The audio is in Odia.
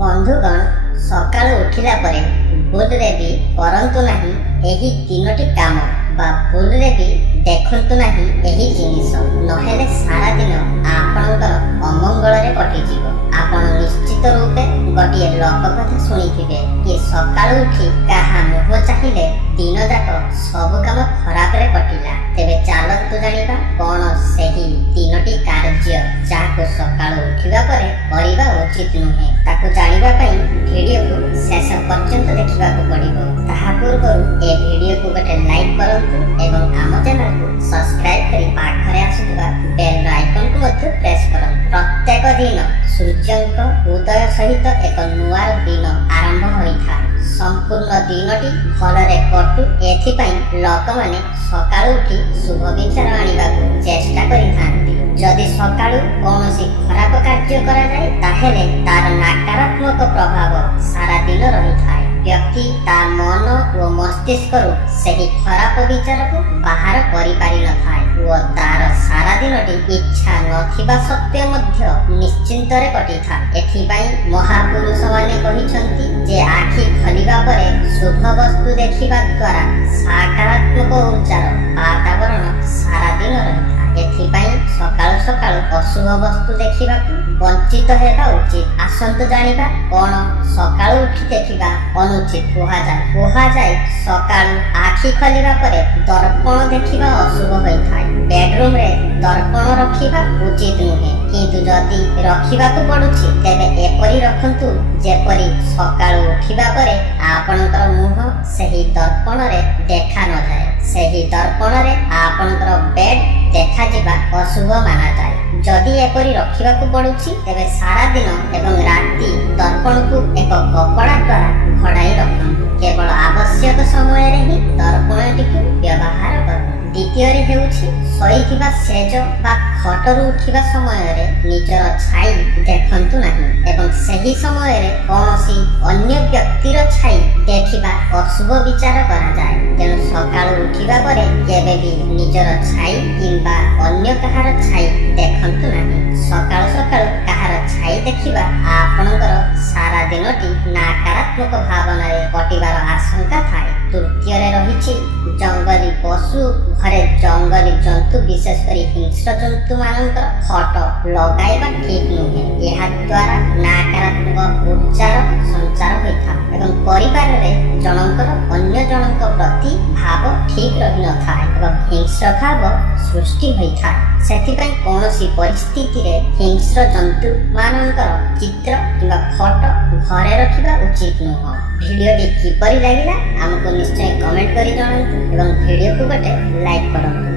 ବନ୍ଧୁଗଣ, ସକାଳୁ ଉଠିଲା ପରେ ଭୁଲରେ ବି କରନ୍ତୁ ନାହିଁ ଏହି ତିନୋଟି କାମ ବା ଭୁଲରେ ବି ଦେଖନ୍ତୁ ନାହିଁ ଏହି ଜିନିଷ, ନହେଲେ ସାରା ଦିନ ଆପଣଙ୍କର ଅମଙ୍ଗଳରେ କଟିଯିବ। ଆପଣ ନିଶ୍ଚିତ ରୂପେ ଗୋଟିଏ ଲୋକ କଥା ଶୁଣିଥିବେ କି ସକାଳୁ ଉଠି କାହା ମୁହଁ ଚାହିଁଲେ ଦିନ ଯାକ ସବୁ କାମ ଖରାପରେ କଟିଲା। ତେବେ ଚାଲନ୍ତୁ ଜାଣିବା କ'ଣ ସେହି ତିନୋଟି କାର୍ଯ୍ୟ ଯାହାକୁ ସକାଳୁ ଉଠିବା ପରେ କରିବା ଉଚିତ ନୁହେଁ। ତାକୁ ଜାଣିବା ପାଇଁ ଭିଡ଼ିଓକୁ ଶେଷ ପର୍ଯ୍ୟନ୍ତ ଦେଖିବାକୁ ପଡ଼ିବ। ତାହା ପୂର୍ବରୁ ଏ ଭିଡ଼ିଓକୁ ଗୋଟେ ଲାଇକ୍ କରନ୍ତୁ ଏବଂ ଆମ ଚ୍ୟାନେଲକୁ ସବସ୍କ୍ରାଇବ୍ କରି ପାଖରେ ଆସୁଥିବା ବେଲ୍ ଆଇକନକୁ ମଧ୍ୟ ପ୍ରେସ୍ କରନ୍ତୁ। ପ୍ରତ୍ୟେକ ଦିନ ସୂର୍ଯ୍ୟଙ୍କ ଉଦୟ ସହିତ ଏକ ନୂଆ ଦିନ ଆରମ୍ଭ ହୋଇଥାଏ। ସମ୍ପୂର୍ଣ୍ଣ ଦିନଟି ଭଲରେ କଟୁ ଏଥିପାଇଁ ଲୋକମାନେ ସକାଳୁ ଉଠି ଶୁଭ ବିଚାର ଆଣିବାକୁ ଚେଷ୍ଟା କରିଥାନ୍ତି। ଯଦି ସକାଳୁ କୌଣସି ଖରାପ କାର୍ଯ୍ୟ କରାଯାଏ ତାହେଲେ ତାର ନକାରାତ୍ମକ ପ୍ରଭାବ ସାରା ଦିନ ରହିଥାଏ। ବ୍ୟକ୍ତି ତା ମନ ଓ ମସ୍ତିଷ୍କରୁ ସେହି ଖରାପ ବିଚାରକୁ ବାହାର କରିପାରିନଥାଏ ଓ ତାର ସାରା ଦିନଟି ଇଚ୍ଛା ନଥିବା ସତ୍ତ୍ୱେ ମଧ୍ୟ ନିଶ୍ଚିନ୍ତରେ କଟିଥାଏ। ଏଥିପାଇଁ ମହାପୁରୁଷମାନେ କହିଛନ୍ତି ଯେ ଆଖି ଖୋଲିବା ପରେ ଶୁଭ ବସ୍ତୁ ଦେଖିବା ଦ୍ୱାରା ସକାରାତ୍ମକ ଉର୍ଜାର ବାତାବରଣ ସାରା ଦିନ ରହିଥାଏ। ଏଥିପାଇଁ ସକାଳୁ ସକାଳୁ ଅଶୁଭ ବସ୍ତୁ ଦେଖିବାକୁ ବଞ୍ଚିତ ହେବା ଉଚିତ। ଆସନ୍ତୁ ଜାଣିବା କ'ଣ ସକାଳୁ ଉଠି ଦେଖିବା ଅନୁଚିତ କୁହାଯାଏ। ସକାଳୁ ଆଖି ଖୋଲିବା ପରେ ଦର୍ପଣ ଦେଖିବା ଅଶୁଭ ହୋଇଥାଏ। ବେଡରୁମରେ ଦର୍ପଣ ରଖିବା ଉଚିତ ନୁହେଁ, କିନ୍ତୁ ଯଦି ରଖିବାକୁ ପଡୁଛି ତେବେ ଏପରି ରଖନ୍ତୁ ଯେପରି ସକାଳୁ ଉଠିବା ପରେ ଆପଣଙ୍କର ମୁହଁ ସେହି ଦର୍ପଣରେ ଦେଖା ନଯାଏ। ସେହି ଦର୍ପଣରେ ଆପଣଙ୍କର ବେଡ୍ ଦେଖାଯିବା ଅଶୁଭ ମାନାଯାଏ। ଯଦି ଏପରି ରଖିବାକୁ ପଡୁଛି ତେବେ ସାରା ଦିନ ଏବଂ ରାତି ଦର୍ପଣକୁ ଏକ କପଡ଼ା ଦ୍ୱାରା ଘୋଡ଼ାଇ ରଖନ୍ତୁ। କେବଳ ଆବଶ୍ୟକ ସମୟରେ ହିଁ ଦର୍ପଣଟିକୁ ବ୍ୟବହାର କରନ୍ତୁ। ଦ୍ୱିତୀୟରେ ହେଉଛି ଶୋଇଥିବା ସେଜ ବା ଖଟରୁ ଉଠିବା ସମୟରେ ନିଜର ଛାଇ ଦେଖନ୍ତୁ ନାହିଁ ଏବଂ ସେହି ସମୟରେ କୌଣସି ଅନ୍ୟ ବ୍ୟକ୍ତିର ଛାଇ ଦେଖିବା ଅଶୁଭ ବିଚାର କରାଯାଏ। ତେଣୁ ସକାଳୁ ଉଠିବା ପରେ କେବେ ବି ନିଜର ଛାଇ କିମ୍ବା ଅନ୍ୟ କାହାର ଛାଇ ଦେଖନ୍ତୁ ନାହିଁ। ସକାଳୁ ସକାଳୁ କାହାର ଛାଇ ଦେଖିବା ଆପଣଙ୍କର ସାରା ଦିନଟି ନକାରାତ୍ମକ ଭାବନାରେ କଟିବାର ଆଶଙ୍କା ଥାଏ। ତୃତୀୟରେ ରହିଛି ଜଙ୍ଗଲୀ ପଶୁ ଘରେ ଜଙ୍ଗଲୀ ଜନ୍ତୁ ବିଶେଷ କରି ହିଂସ୍ର ଜନ୍ତୁମାନଙ୍କର ଫଟୋ ଲଗାଇବା ଠିକ ନୁହେଁ। ଏହା ଦ୍ୱାରା ନକାରାତ୍ମକ ଉର୍ଜାର ସଞ୍ଚାର ହୋଇଥାଏ ଏବଂ ପରିବାରରେ ଜଣଙ୍କର ଅନ୍ୟ ଜଣଙ୍କ ପ୍ରତି ଭାବ ଠିକ ରହିନଥାଏ ଏବଂ ହିଂସ୍ର ଭାବ ସୃଷ୍ଟି ହୋଇଥାଏ। ସେଥିପାଇଁ କୌଣସି ପରିସ୍ଥିତିରେ ହିଂସ୍ର ଜନ୍ତୁ ମାନଙ୍କର ଚିତ୍ର କିମ୍ବା ଫଟୋ ଘରେ ରଖିବା ଉଚିତ ନୁହଁ। ଭିଡ଼ିଓଟି କିପରି ଲାଗିଲା ଆମକୁ ନିଶ୍ଚୟ କମେଣ୍ଟ କରି ଜଣାନ୍ତୁ ଏବଂ ଭିଡ଼ିଓକୁ ଗୋଟେ ଲାଇକ୍ କରନ୍ତୁ।